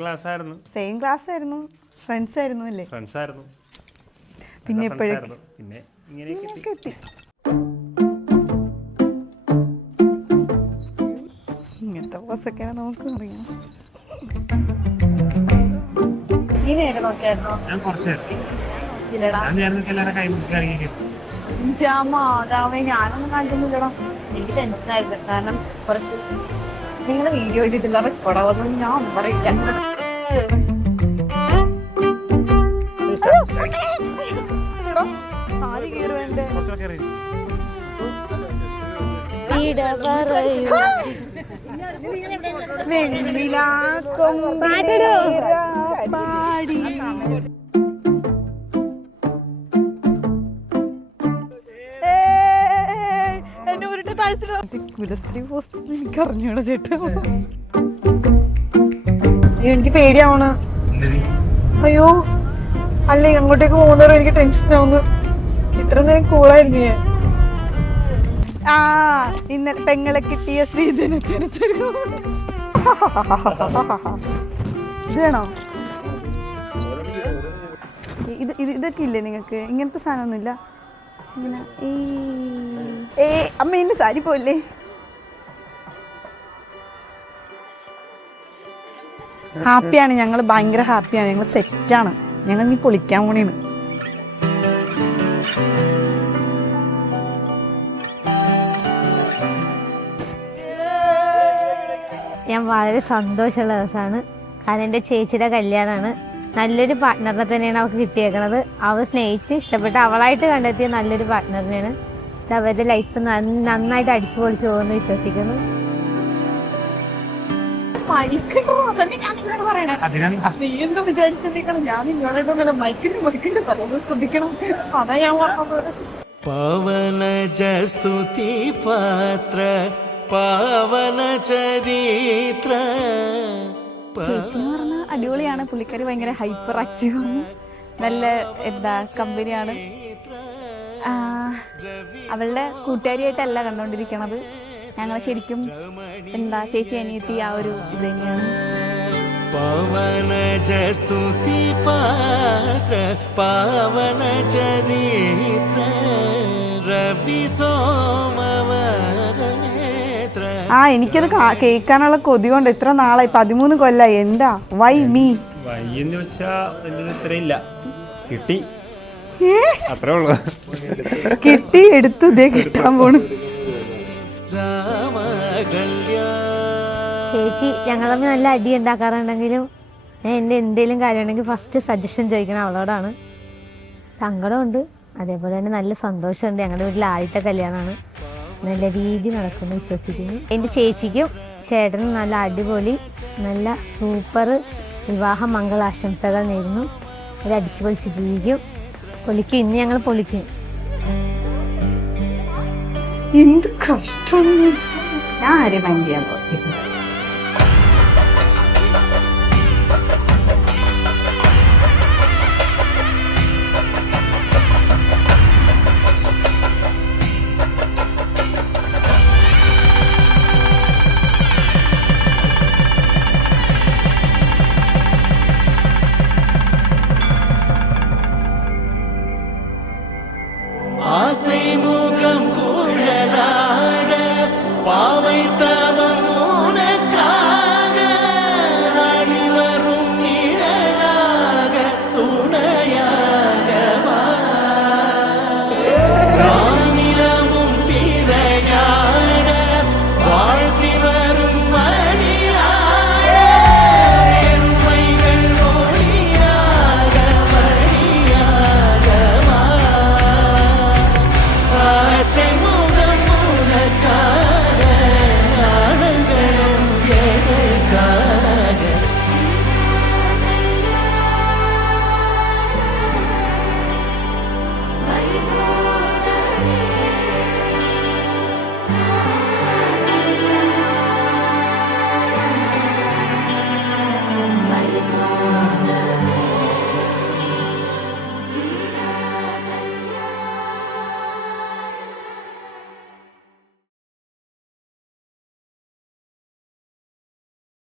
Class ആയിരുന്നു, same class ആയിരുന്നു, friends ആയിരുന്നു അല്ലേ? ഫ്രണ്ട്സ് ആയിരുന്നു. പിന്നെ എപ്പോഴൊക്കെ പിന്നെ ഇങ്ങനെയൊക്കെ എത്തി. ഇങ്ങനത്തെ പോസൊക്കെയാണ് നമുക്ക് അറിയാം. ഞാൻ കുറച്ച് ഞാനൊന്നും കണ്ടില്ലടാ. എനിക്ക് ടെൻഷനായിരുന്നു. കാരണം കുറച്ച് നിങ്ങളുടെ വീഡിയോ ഇതില്ല റെക്കോർഡാവുന്ന ഞാൻ പറയില്ല. കുലസ്ത്രീ പോസ്റ്റ് എനിക്ക് അറിഞ്ഞൂടാ ചേട്ടാ. എനിക്ക് പേടിയാവണ. അയ്യോ അല്ല, അങ്ങോട്ടേക്ക് പോകുന്നവരും എനിക്ക് ടെൻഷൻ ആവുന്നു. ഇത്ര നേരം കൂളായിരുന്നു ഞാൻ. ഇന്നലെ പെങ്ങളെ കിട്ടിയ ശ്രീധനത്തിന് ഇതാണോ? ഇതൊക്കെ ഇല്ലേ നിങ്ങൾക്ക്? ഇങ്ങനത്തെ സാധനമൊന്നുമില്ല. ഇങ്ങനെ അമ്മ എന്റെ സാരി പോലെ. ഹാപ്പിയാണ് ഞങ്ങൾ, ഭയങ്കര ഹാപ്പിയാണ് ഞങ്ങൾ. സെറ്റാണ് ഞങ്ങൾ. നീ പൊളിക്കാൻ പോണേണ്. ഞാൻ വളരെ സന്തോഷമുള്ള ദിവസമാണ്. കാരണം എൻ്റെ ചേച്ചിയുടെ കല്യാണമാണ്. നല്ലൊരു പാർട്ട്ണറിനെ തന്നെയാണ് അവൾക്ക് കിട്ടിയേക്കണത്. അവൾ സ്നേഹിച്ച് ഇഷ്ടപ്പെട്ട് അവളായിട്ട് കണ്ടെത്തിയ നല്ലൊരു പാർട്ട്ണറിനെയാണ്. അവരുടെ ലൈഫ് നന്നായിട്ട് അടിച്ചു പൊളിച്ചു പോകുമെന്ന് വിശ്വസിക്കുന്നു. പവന ജസ്തുതി പാത്ര പാവന ചരിത്ര. ചേച്ചി എന്ന് പറഞ്ഞാൽ അടിപൊളിയാണ്. പുള്ളിക്കാരി ഭയങ്കര ഹൈപ്പർ ആക്റ്റീവാണ്. നല്ല എന്താ കമ്പനിയാണ്. അവളുടെ കൂട്ടുകാരിയായിട്ടല്ല കണ്ടുകൊണ്ടിരിക്കണത്. ഞങ്ങൾ ശരിക്കും എന്താ ചേച്ചി അനിയത്തി ആ ഒരു ഇത് തന്നെയാണ്. പവന ജസ്തുതി പാത്ര പാവന ചരിത്ര രവി സോമവരനേത്ര. എനിക്കത് കേൾക്കാനുള്ള കൊതി കൊണ്ട് ഇത്ര നാളായി, 13 കൊല്ലായി. എന്താ വൈ മീ വയ്യെന്ന് വെച്ചാ ഇത്രയില്ല. കിട്ടി, അത്രേ ഉള്ളു. കിട്ടി, എടുത്തു, ഇതേ കിട്ടാൻ പോണു. ചേച്ചി ഞങ്ങൾ തമ്മിൽ നല്ല അടി ഉണ്ടാക്കാറുണ്ടെങ്കിലും ഞാൻ എൻ്റെ എന്തെങ്കിലും കാര്യമുണ്ടെങ്കിൽ ഫസ്റ്റ് സജഷൻ ചോദിക്കണം അവളോടാണ്. സങ്കടമുണ്ട്, അതേപോലെ തന്നെ നല്ല സന്തോഷമുണ്ട്. ഞങ്ങളുടെ വീട്ടിൽ ആദ്യത്തെ കല്യാണമാണ്. നല്ല രീതി നടക്കുമെന്ന് വിശ്വസിക്കുന്നു. എൻ്റെ ചേച്ചിക്കും ചേട്ടനും നല്ല അടിപൊളി നല്ല സൂപ്പർ വിവാഹ മംഗളാശംസകൾ നേരുന്നു. ഒരു അടിച്ചു പൊളിച്ച് ജീവിക്കും, പൊളിക്കും. ഇന്ന് ഞങ്ങൾ പൊളിക്കും. എന്ത് കഷ്ടം. ഞാൻ ആരെയും മൈൻഡ് ചെയ്യാൻ പോകും. ஆசைமுகம் குழலாட பாவை தவம் உனக்காக நாடி வரும் நிழலாக துணையாக ராணிலமும் திரையாட வாழ்த்தி வரும் மதியாட பெருமைகள் ஒளியாக வழியாக ஆசைமுகம் உனக்காக ஆனந்தனும் எதற்காக. Bye.